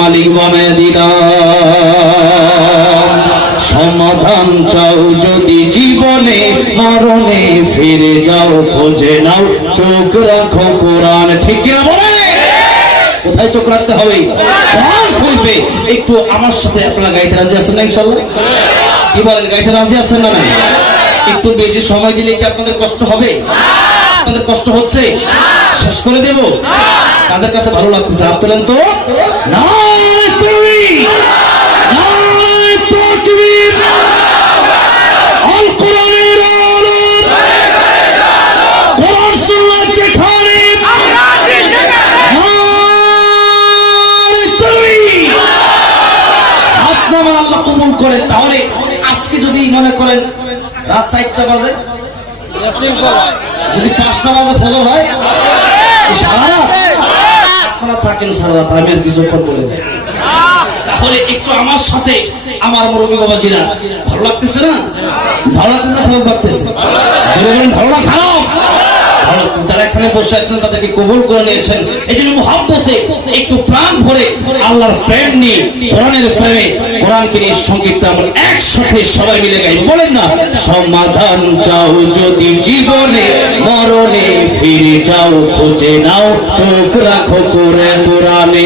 মালিক বানায় দিলাম। সমাধান চাও যদি জীবনে মরণে ফিরে যাও খোঁজে নাও চোখ রাখো কোরআন। ঠিক কিনা বলে? কোথায় চোখ রাখতে হবে? কোরআন শরীফে। একটু আমার সাথে আপনারা গাইতে রাজি আছেন না ইনশাআল্লাহ? কি বলেন, গাইতে রাজি আছেন না? একটু বেশি সময় দিলে কি আপনাদের কষ্ট হবে? আপনাদের কষ্ট হচ্ছে? শেষ করে দেব? কাদের কাছে ভালো লাগতেছে হাত তোলেন তো। নারে তাকবীর, নারে তাকবীর, আল কোরআনের আলো, কোরআন সুন্নাহ যেখানে, নারে তাকবীর। আপনারা আল্লাহ কবুল করেন। তাহলে আজকে যদি মনে করেন রাত 4টা বাজে, যদি 5টা বাজে ফজর হয়, সারা রাত আপনারা থাকেন, সারা রাত আমি আর কিছুক্ষণ বলে যাই। তাহলে একটু আমার সাথে আমার মুরব্বী বাবাজিরা, ভালো লাগতেছে না? ভালো লাগতেছে না খারাপ লাগতেছে? যদি বলেন ভালো না খারাপ? যারা এখানে বসে আছেন তাদেরকে কবুল করে নিয়েছেন, এই জন্য মুহাব্বতে একটু প্রাণ ভরে আল্লাহর প্রেম নিয়ে, কোরআনের প্রেমে, কোরআনকে নিয়ে সঙ্গীতটা আমরা একসাথে সবাই মিলে গাইব। বলেন না, সমাধান চাও যদি জীবনে মরণে ফিরে যাও খোঁজে নাও চোখ রাখো কোরআনে।